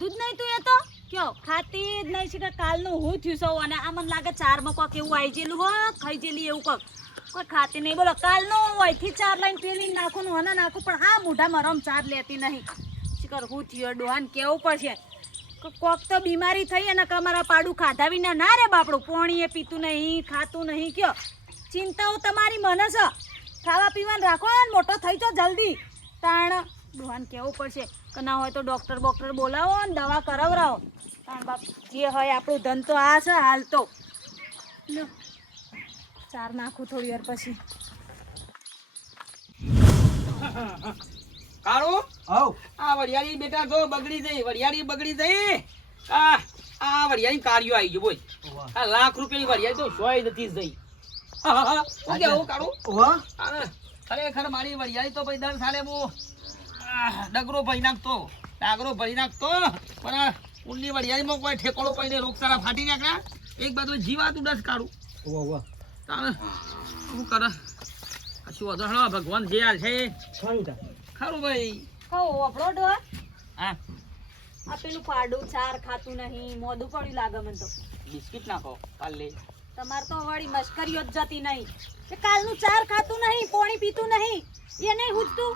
જ નહીં તું એ તો. કયો? ખાતી જ નહીં છે કે કાલનું હું થયું સૌ અને આ મને લાગે ચારમાં કોક એવું આવી જેલું હો, ખાઈ જેલી એવું કોક. કોઈ ખાતી નહીં. બોલો, કાલનું અહીંથી ચાર લાઈન પેલી નાખું હને નાખું, પણ હા મોઢા મરમ ચાર લેતી નહીં. શીખર હું થયો ડોહાને કેવું પડશે? કોક તો બીમારી થઈ અને તમારા પાડું ખાધા વિના ના રે બાપડું. પોણી એ પીતું નહીં, ખાતું નહીં, કયો? ચિંતાઓ તમારી મને છે. ખાવા પીવાનું રાખો મોટો થઈ જાઓ જલ્દી. તાણ, ડોહાન કેવું પડશે? ના હોય તો ડૉક્ટર બોક્ટર બોલાવો ને દવા કરાવરાવો. બાપ જે હોય આપણું ધન તો આ છે હાલ તો. ચાર નાખું થોડી વાર પછી. કાળો? હવ. આ વરિયાળી બેટા જો બગડી જઈ વરિયાળી બગડી જઈ. આ આ વરિયાળી કાર્યો આવી ગયો બોલ. આ લાખ રૂપિયાની વરિયાળી તો સોય નથી જઈ. હા, હા, હા. શું કેવું કાળો? વાહ અરે, ખરેખર મારી વરિયાળી તો ભાઈ દર સાલે હું ડગરો ભરી નાખતો. ડાગરો ભરી નાખતો. પણ ઊંડી વરિયાળીમાં કોઈ ઠેકોળો પડીને રોગચાળા ફાટી નાખ્યા એક બાજુ જીવાતું ડસ કાઢું. વાહ વાહ તારે શું કરે? શું વધો? હળવા ભગવાન જે હાલ છે. ખરું ભાઈ. કહો આપણો ડોહા હા. આ પેલું પાડું ચાર ખાતું નહીં મોઢું પડ્યું લાગે મને તો. બિસ્કિટ નાખો કાલે તમારે તો વળી મશ્કરીઓ જ જતી નહીં. કે કાલનું ચાર ખાતું નહીં પાણી પીતું નહીં. એ નહીં હુજતું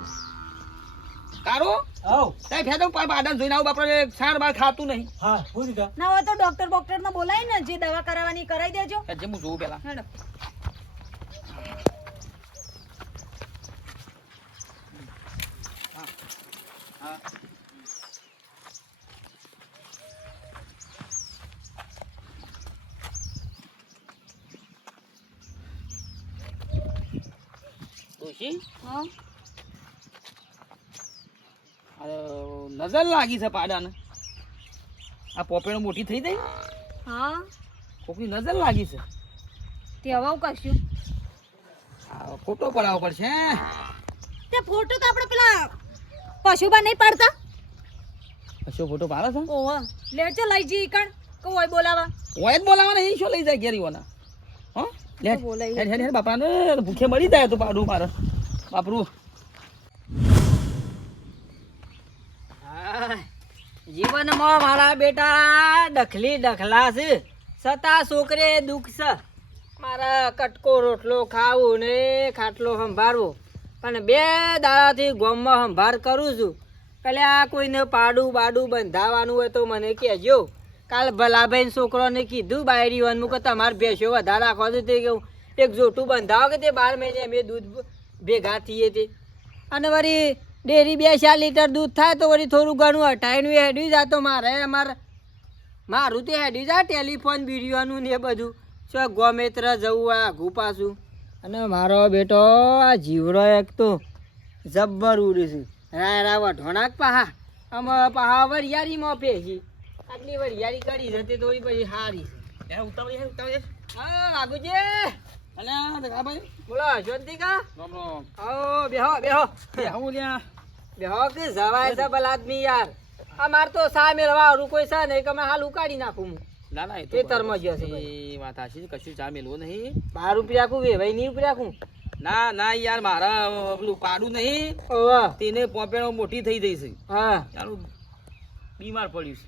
કારો આવ. તાઈ ફેદમ પર બાદન જોઈને આવું બાપરે સાર બાર ખાતું નહીં. હા પૂરી દીધા ના હોય તો ડોક્ટર ડોક્ટર ને બોલાય ને જે દવા કરાવવાની કરાઈ દેજો. જે હું જોઉં પેલા. હા આ નજર લાગી છે પાડાને. આ પોપેડો મોટી થઈ ગઈ? હા. કોકની નજર લાગી છે? તે હવે હું કરશું ફોટો પડાવવો પડશે તે ફોટો તો આપણે પેલા પશુબા નહીં પાડતા. પશુ ફોટો પાડે છે? ઓહો લેજો લઈ જી કણ કો હોય બોલાવા. ઓય જ બોલાવાના એ શું લઈ જાય ઘેરીઓના? હો લે. હેડ હેડ હેડ બાપાને ભૂખે મળી જાય તો પાડું મારે. બાપરું. જીવનમાં મારા બેટા ડખલી ડખલા છે છતાં છોકરે દુઃખ છે મારા કટકો રોટલો ખાવું ને ખાટલો સંભાળવો પણ બે દાડાથી ગોમમાં સંભાળ કરું છું. પેલે આ કોઈને પાડું બાડું બંધાવાનું હોય તો મને કહેજો. કાલ ભલાભાઈ છોકરોને કીધું, બાયરી વનમું કે તમારે ભેંસો વધારે રાખો છો. તે એક જોટું બંધાવો કે તે બાર મહિને અમે દૂધ ભેગા થઈએ તે. અને વળી ડેરી બે ચાર લીટર દૂધ થાય તો વળી થોડું ઘણું હટાવીને હેડી જાય તો મારે અમારે મારું તે હેડી જાય ટેલિફોન બીડીઓનું ને બધું. શું ગોમેત્ર જવું આ આઘું પાછું? અને મારો બેટો આ જીવડો એક તો જબ્બર ઉડે છે. રા રા વઢોણાક પાહા. આમાં પાહા વરિયાળીમાં પેશી આટલી વરિયાળી કરી જતી થોડી પછી હારી. છે યાર ઉતાવળી અલ્યા દેખા ભાઈ બોલો શાંતિકા? રામ રામ. આવો બેહો બેહો. બેહો લ્યા? બેહો કે જવાય છે ભલા આદમી યાર. આ માર તો સા મેળવા વાળું કોઈ છે નહીં કે મેં હાલ ઉકાડી નાખું હું. ના ના એ તો ખેતરમાં ગયો છે એ વાત આશી કશું ચા મેલવું નહીં. બાર રૂપિયા રાખું વેવાઈ નહીં રૂપિયા રાખું ના ના યાર મારા પેલું પાડું નહીં. તેને પોપેણો મોટી થઈ છે. હા. ચાલુ બીમાર પડ્યું છે.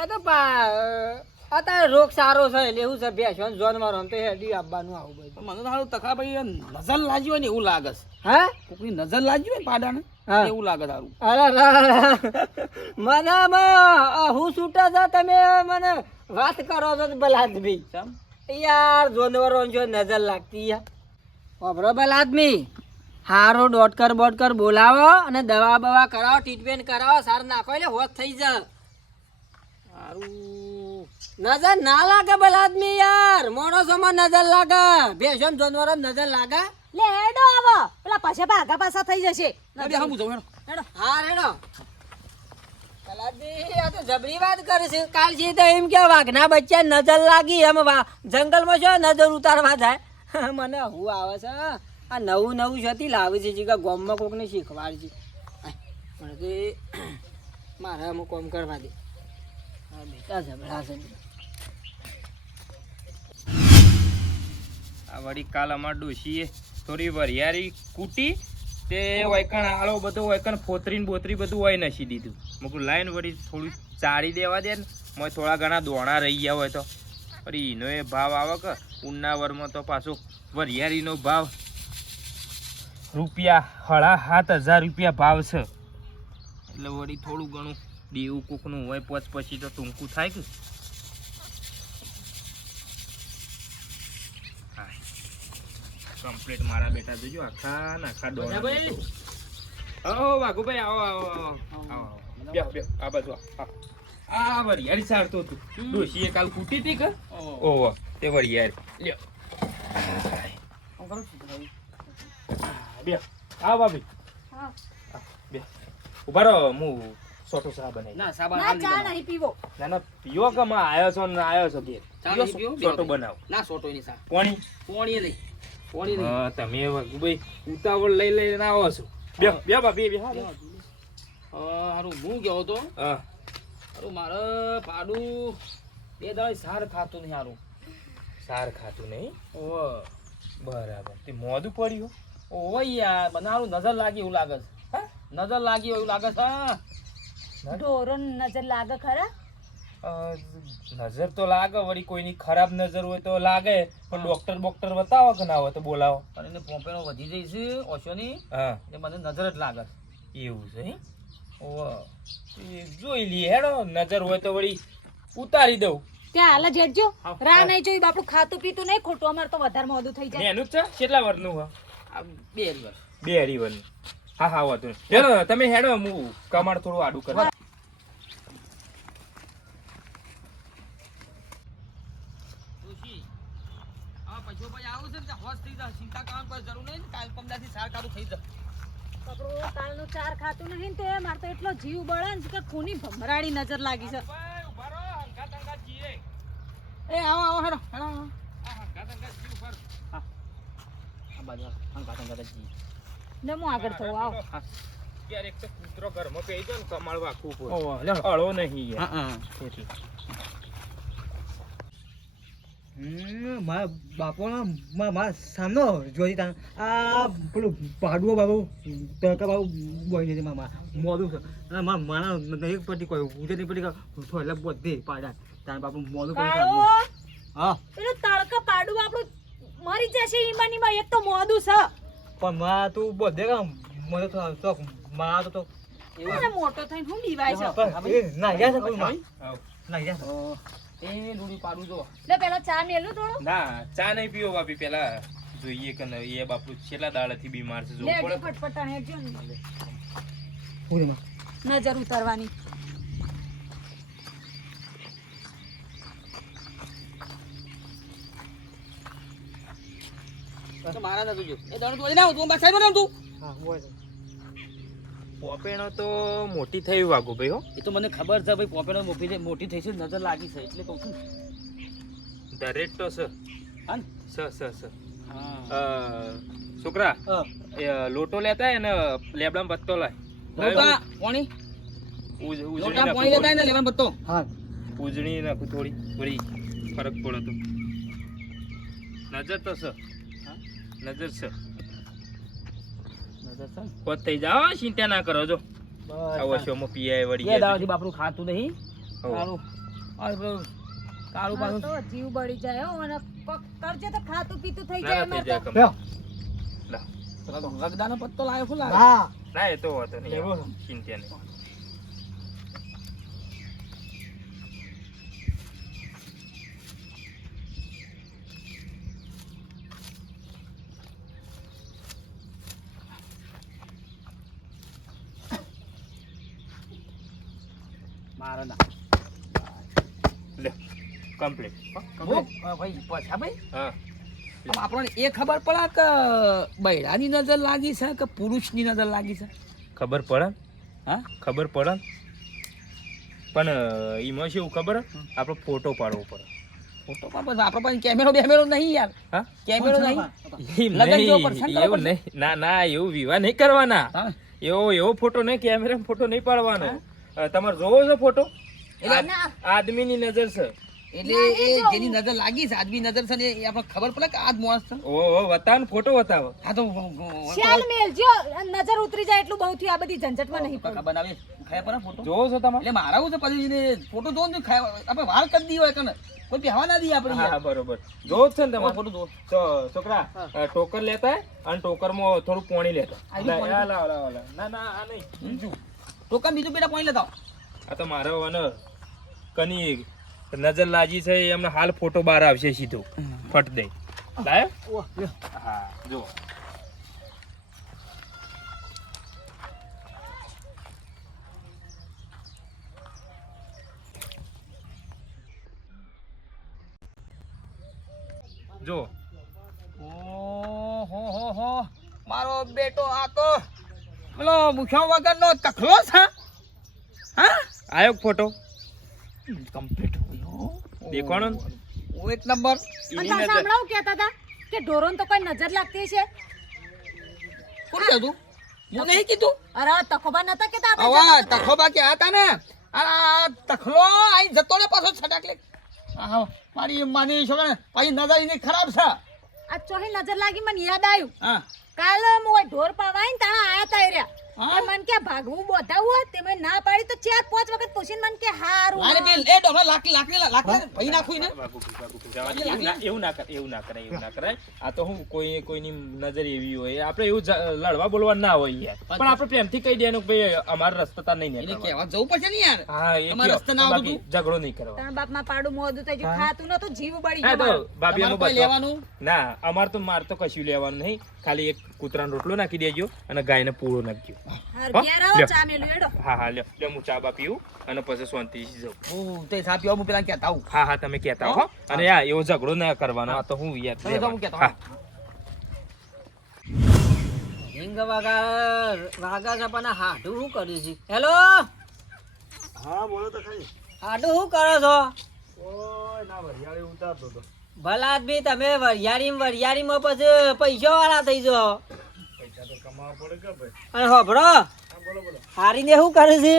એ તો પા અત્યારે રોગ સારો છે એટલે એવું છે બેસો જોન મારો તો હેડી આપવાનું આવું બધું. મને સારું તખા ભાઈ નજર લાગી હોય ને એવું લાગે છે. હે? કોકની નજર લાગી હોય પાડાને. એવું લાગે તારું અરે મનામાં હું છૂટા છે તમે મને વાત કરો છો બલાદમી. યાર જોનવરો જો નજર લાગતી યાર વાપરો ભલા આદમી હારો ડોટકર બોટકર બોલાવો અને દવા બવા કરાવો ટ્રીટમેન્ટ કરાવો સાર નાખો એટલે હોત થઈ જાય સારું નજર ના લાગે બલ આદમી યાર. માણસોમાં નજર લાગે. ભેંસો ને નજર લાગે. લે હેડો આવો પેલા પાછા ભાગા પાછા થઈ જશે. અરે હા, હું જાઉં હેડો. હેડો. હા હેડો. કલાજી આ તો જબરી વાત કરે છે. કાલ છે તો એમ કે વાઘના બચ્ચા નજર લાગી. એમ વા- જંગલમાં શું નજર ઉતારવા જાય? મને હું આવે છે? આ નવું નવું જતી લાવે છે જે ગોમમાં કોકને શીખવાડ છે. મને કે મારે અમુક કોમ કરવા દે. બેટા જબરા છે. આ વળી કાલ અમાર ડોશીએ થોડી વરિયાળી કૂટી તે વૈકણ આળો બધો વૈકણ ફોતરીને બોતરી બધું હોય નસી દીધું. મૂકું લાઈન વળી થોડું ચાળી દેવા દે ને, મોય થોડા ઘણા દોણા રહી ગયા હોય તો. વળી એનો એ ભાવ આવે કે ઉન્નાવરમાં તો પાછો વરિયાળીનો ભાવ રૂપિયા હળા સાત હજાર રૂપિયા ભાવ છે. એટલે વળી થોડું ઘણું દેવું કોકનું હોય, પચ પછી તો ટૂંકું થાય કે. કમ્પ્લીટ મારા બેટા જોજો આખા ને આખા દોણા ભાઈ આવો વાઘુભાઈ આવો આવો આવો આવો. બેહો બેહો આ બાજુ આવો. આ વરિયાળી સારતો તું. ડોશીએ કાલ કૂટી હતી કે? ઓહો તે વરિયાળી લ્યો. બે આવો ભાભી. હા. બે ઊભા રહો હું સોટો ચા બનાવી ના સાબા ના ચા નહીં પીવો. ના ના પીવો કે માં? આયો છો ને આયો છો? કે ચા પીવો સોટો બનાવો. ના સોટો ની સા કોણી? કોણી લઈ હા તમે વાઘુભાઈ ઉતાવળ લઈ લઈને આવો છો. બે બે ભાભી બે હા હારું હું ગયો હતો હા. હારું મારે પાડું બે દાળ સાર ખાતું નહીં હારું. સાર ખાતું નહીં? ઓહો બરાબર. તે મોદું પડ્યું ઓહો યાર મને હારું નજર લાગી એવું લાગે છે. હા? નજર લાગી એવું લાગે છે ઢોરો નજર લાગે ખરા? નજર તો લાગે વળી કોઈની ખરાબ નજર હોય તો લાગે પણ ડોક્ટર બોક્ટર બતાવો કે ના હોય તો બોલાવો. પણ એને પોંપેનો વધી જાય છે ઓછોની હા. એ મને નજર જ લાગે. એવું છે હે? જોઈ લઈએ હેડો નજર હોય તો વળી ઉતારી દઉં. ત્યાં હાલ જ હેડજો. હા, રા નહીં જોઈ બાપુ ખાતું પીતું નહીં ખોટું અમારે તો વધારે મોડું થઈ જાય. એનું જ છે? કેટલા વર્ષનું હા બે વર્ષ. બે અઢી વર્ષ હા હા વાંધો નહીં. હેડો તમે હેડો હું કમાડ થોડું આડું કર ડોશી, આ પૈસો પછી આવું છે ને તો હોશ થઈ જાય ચિંતા કરવાની કોઈ જરૂર નહીં કાલ પમદાથી સાર કાઢું થઈ જાય. બાપડું કાલનું ચાર ખાતું નહીં તો. મારે તો એટલો જીવ બળે ને કે ખૂની ભમરાડી નજર લાગી છે. એ આવો આવો હેડો હેડો આવો. આ બાજુ આવો. હંગાત હંગાત જ જઈએ. ને હું આગળ થવું આવો. ક્યારેક તો કૂતરો ઘરમાં કહી દો ને. અળો નહીં હા, હા. મારા બાપોનો મારા સામનો જોઈ તા આ પેલું પાડવો બાબુ તડકા બાબુ બોઈ નથી મામા. મોડું છે. અને મારા માણા નહીં પડી કોઈ ઉજે પડી એટલે બધે પાડા તાર બાપુ મોડું કરી હા. પેલું તડકા પાડું આપણું મરી જશે ઈમાની માં એક તો મોદું છે. પણ માં તું બધે કામ મને તો શોખમાં તો તો મોટો થઈને હું દીવાય છે ના ગયા છે. ના ગયા એ ડૂડી પાડું જો. લે પેલા ચા મેલું થોડું. ના ચા નહીં પીવો બાપી પેલા જોઈએ કે નહીં એ બાપુ છેલ્લા દાડાથી બીમાર છે જોવું લે પડે. ફટફટ હેડજો ને. પૂરી માં નજર ઉતારવાની. મારા નતું જો. એ દણ તું ના તું બસ સાઈડ બનાવ તું. હા હોય પોપેણો તો મોટી થઈ વાગો ભાઈ હો. એ તો મને ખબર છે ભાઈ પોપેણો મોટી થઈ- મોટી થઈ છે નજર લાગી છે એટલે કહું છું. દરેક તો સર હા ને? સ સ સ. હા. છોકરા એ લોટો લેતા હોય ને લેબડામાં બત્તો લાય. લોટા કોણી લોટા નાખું લેતા થોડી. ને લેવાનું બત્તો? હા. ઉજળી નાખું થોડી થોડી ફરક પડે તો. નજર તો સર હા? નજર ને? પોત થઈ જાઓ ચિંતા ના કરો જો. આવો છો મો પીઆઈ વળી ગયા દાવાથી બાપરું ખાતું નહીં. કાળું કાળું પાછું. તો જીવ બળી જાય હો અને કરજે તો ખાતું પીતું થઈ જાય કમ. લ્યો. લા. પત્તો લાવ્યો શું હા ના એ તો વાંધો નહીં ચિંતા નહીં. ના. લે કમ્પ્લીટ ભાઈ પછા ભાઈ? હા. આપણને એ ખબર પડે કે બૈરાની નજર લાગી છે કે પુરુષની નજર લાગી છે? ખબર પડે? હા? ખબર પડે? પણ એમાં શું ખબર? આપણો ફોટો પાડવો પડે. ફોટો પાડવો? આપણો પણ કેમેરો બેમેરો નહીં યાર. હા? કેમેરો નહીં. એવું નહીં. ના ના એવું વિવાહ નહીં કરવાના. એવો એવો ફોટો નહીં કેમેરા ફોટો નહીં પાડવાનો. તમારે જોવો છો ફોટો? આદમીની નજર છે. એટલે એ જેની નજર લાગી છે આદમી નજર છે ને એ આપણે ખબર પડે કે આજ મોસ છે. ઓ ઓ બતાવો ને ફોટો વતાવો હા તો શાલ મેલ જો નજર ઉતરી જાય એટલું બહુ થી આ બધી ઝંઝટમાં નહીં પડે. બનાવે ખાય પર ફોટો. જોવો છો તમે એટલે મારા હું છે પછી ને ફોટો જોવો ને ખાય આપણે વાર કરી દી હોય કને કોઈ બેહવા ના દી આપણે હા બરોબર. જોવો છે ને તમે તમારે ફોટો જોવો. તો છોકરા ટોકર લેતા અને ટોકરમાં થોડું પાણી લેતા લાવ, લાવ, લાવ. ના ના આ નહીં. બીજું ટોકન બીજું પેલા પોઈન્ટ લેતા આ તો મારો અને કની નજર લાજી છે એમને હાલ ફોટો બહાર આવશે સીધો. ફટ દે. લાય? હા જો જો ઓહો હો હો. મારો બેટો આ તો પેલો મુખ્યો વગરનો તખલો છે? હા? આયો ફોટો કમ્પ્લીટ દેખાણો ને? ઓ એક નંબર. અને હું કહેતા હતા કે ઢોરોન તો કોઈ નજર લાગતી છે. કોણ હતું હું નહીં કીધું? અરે તખોબા નતા કેતા આપણે આવા તખોબા કે હતા ને? આ તખલો આઈ જતો ને પાછો છટાક લે હા મારી માની છોકરા પાછી નજર ખરાબ છે. આ ચોહી નજર લાગી મને યાદ આવ્યું. હા. કાલે હું ઢોર પાવાય ને તાણા આયા તા એર્યા હા? એ મન કે ભાગવું બોધાવું હોય તે ના પાડી તો ચાર પાંચ વખત પૂછીને મન કે હારું લાને પેલ એ ડોમા લાકડી લાકડી લાકડી ભાઈ નાખું ને વાગું, વાગું, જવા દે. એવું ના- એવું એવું ના કરાય એવું ના કરાય. આ તો હું કોઈ કોઈની નજર એવી હોય આપણે એવું લડવા બોલવા ના હોય યાર. પણ આપણે પ્રેમથી કહી દેવાનું કે ભાઈ અમારો રસ્તો તાર નહીં નીકળવાનો. કહેવા જવું પડશે ને યાર? હા એ કયો. ના આવતું? ઝઘડો નહીં કરવાનો. તારા બાપમાં પાડું મોદું થઈ ગયું ખાતું નતું જીવ બળી ગયો તો બધો- લેવાનું? ના અમાર તો માર તો કશું લેવાનું નહીં. ખાલી એક કૂતરાનો રોટલો નાખી દેજો અને ગાયને પૂળો નાખજો. હાર હો? હા હા લ્યો. લ્યો હું ચા બા પીવું અને પછી શાંતિ જાઉં. તે પીવા હું પેલા કહેતા હું હા હા તમે કહેતા હો. અને યા એવો ઝઘડો ના કરવાનો આ તો હું યાર તમે હું કહેતો હા. હિંગ વાગા વાગા છે હાડું શું કર્યું છે? હેલો? હા બોલો તો ખરી હાડું શું કરો છો? ઓય ના ભરિયાળી ઉતારતો તો. ભલા આદમી તમે વરિયાળી વરિયાળીમાં પછી પૈસા વાળા થઈ જાઓ. પૈસા તો કમાવા પડે કે ભાઈ અને હોભળો. હા બોલો બોલો હારીને શું કરે છે?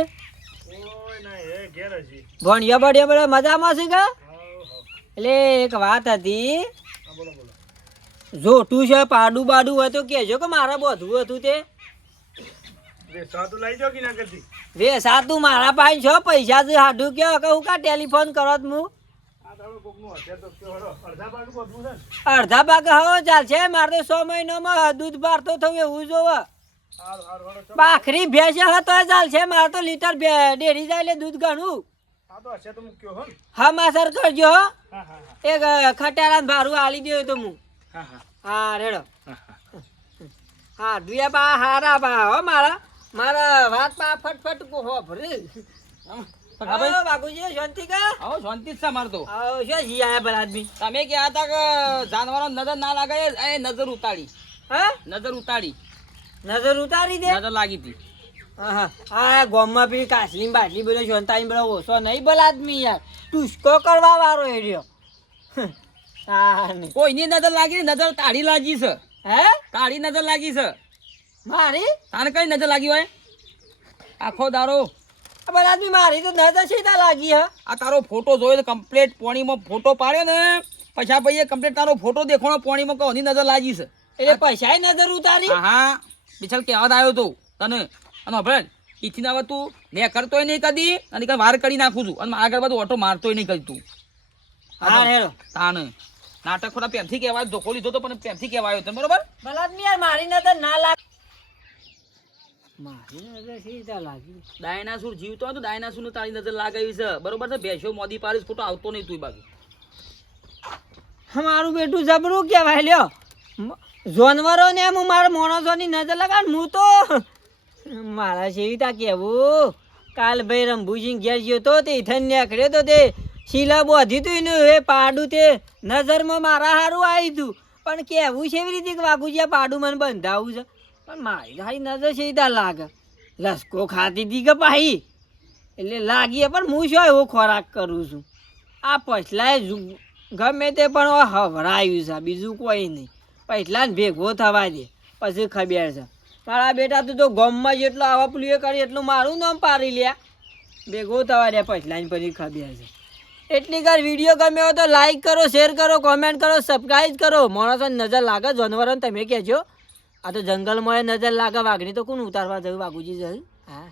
ભણ્યો ના ભણિયા બધા મજામાં છે કે? એટલે એક વાત હતી. જોતું છે, પાડું બાડું હોય તો કહેજો કે મારે બધું હતું તે. ના વે સાતું મારા પાસે છો? પૈસા છે, હાડું કે હું કા ટેલિફોન કરો હું અડધા ભાગ હવે ચાલશે મારે તો સો મહિનામાં દૂધ ભારતો થયું એવું જોવે. બાખરી ભેંસ હતો ચાલશે મારે તો લીટર ડેરી જાય એટલે દૂધ ઘણું તો તો હો હા માસર કરજો હો. હા હા હા. એક ખટારા ભારું આલી દો તો હું. હા હા. હા રેડો. હા દુયા બા હારા બા હો મારા. મારા વાત પા ફટફટ હો ભરી. શાંતિ કા? આવો શાંતિ જ છે મારે તો. આવો શું જી આયા આદમી? તમે કહેતા હતા કે જાનવરો નજર ના લાગે એ નજર ઉતારી. હા? નજર ઉતારી. નજર ઉતારી દે? નજર લાગી હતી. આ ગોમમાં બી કાસલી બાટલી બધો શાંતાઈ બધો ઓછો નહીં બલાદમી આદમી યાર. ટુસકો કરવા વાળો એ રહ્યો. હા કોઈની નજર લાગી નજર તાળી લાગી છે. હે? તાળી નજર લાગી છે. મારી? તાને કઈ નજર લાગી હોય? આખો દારો. આદમી મારી તો નજર સીધા લાગી હા. આ તારો ફોટો જોયો કમ્પ્લેટ પોણીમાં ફોટો પાડ્યો ને. પછી આ ભાઈએ કમ્પ્લેટ તારો ફોટો દેખાણો પોણીમાં કોની નજર લાગી છે. એટલે પૈસા નજર ઉતારી? હા બિચાર કહેવા આવ્યો તો. તને. અને ભલે ઈથી હવે તું મેં કરતોય નહીં કદી અને કઈ વાર કરી નાખું છું. અને મારા ઘર બધું ઓટો મારતોય નહીં કરી તું. હા હેરો તાને. નાટક ખોટા પેમથી કહેવાય ધોકો લીધો તો પણ પેમથી કહેવાયો તને બરોબર? ભલા યાર મારી નજર ના લાગ મારી નજર સીધા લાગી ડાયનાસુર જીવતો હતો ડાયનાસુર ને તારી નજર લાગાવી છે. બરોબર છે? ભેંસો મોદી પાડીશ ફોટો આવતો નહીં તું બાકી મારું બેટું જબરું કહેવાય લ્યો. જાનવરો ને હું મારા માણસોની નજર લગાડ હું તો મારા સેવિતા કેવું કાલ ભાઈ રંભુજી ઘેર ગયો તો તે થઈને નીકળ્યો તો તે શીલા બોધી તું એનું એ પાડું તે નજરમાં મારા હારું આવી તું. પણ કેવું છે એવી રીતે કે વાઘુજી પાડું મને બંધાવું છે? પણ મારી ભાઈ નજર સીધા લાગે. લસકો ખાતી હતી કે પાહી? એટલે લાગીએ પણ હું શું એવો ખોરાક કરું છું? આ પછલાએ ગમે તે પણ હવે હવરાયું છે, બીજું કોઈ નહીં. પછલા ભેગો થવા દે, પછી ખબર છે. મારા બેટા તું તો ગમમાં જેટલો આવા પેલું કરી એટલું મારું નામ પાડી લ્યા ભેગો થવા દે પછલા પછી ખબર છે. એટલી ઘર વીડિયો ગમ્યો તો લાઈક કરો શેર કરો કોમેન્ટ કરો સબસ્ક્રાઈબ કરો. માણસોને નજર લાગે, જાનવરોને તમે કહેજો. આ તો જંગલમાં નજર લાગે વાઘની તો કોણ ઉતારવા જવું વાઘુજી જઈ? હા.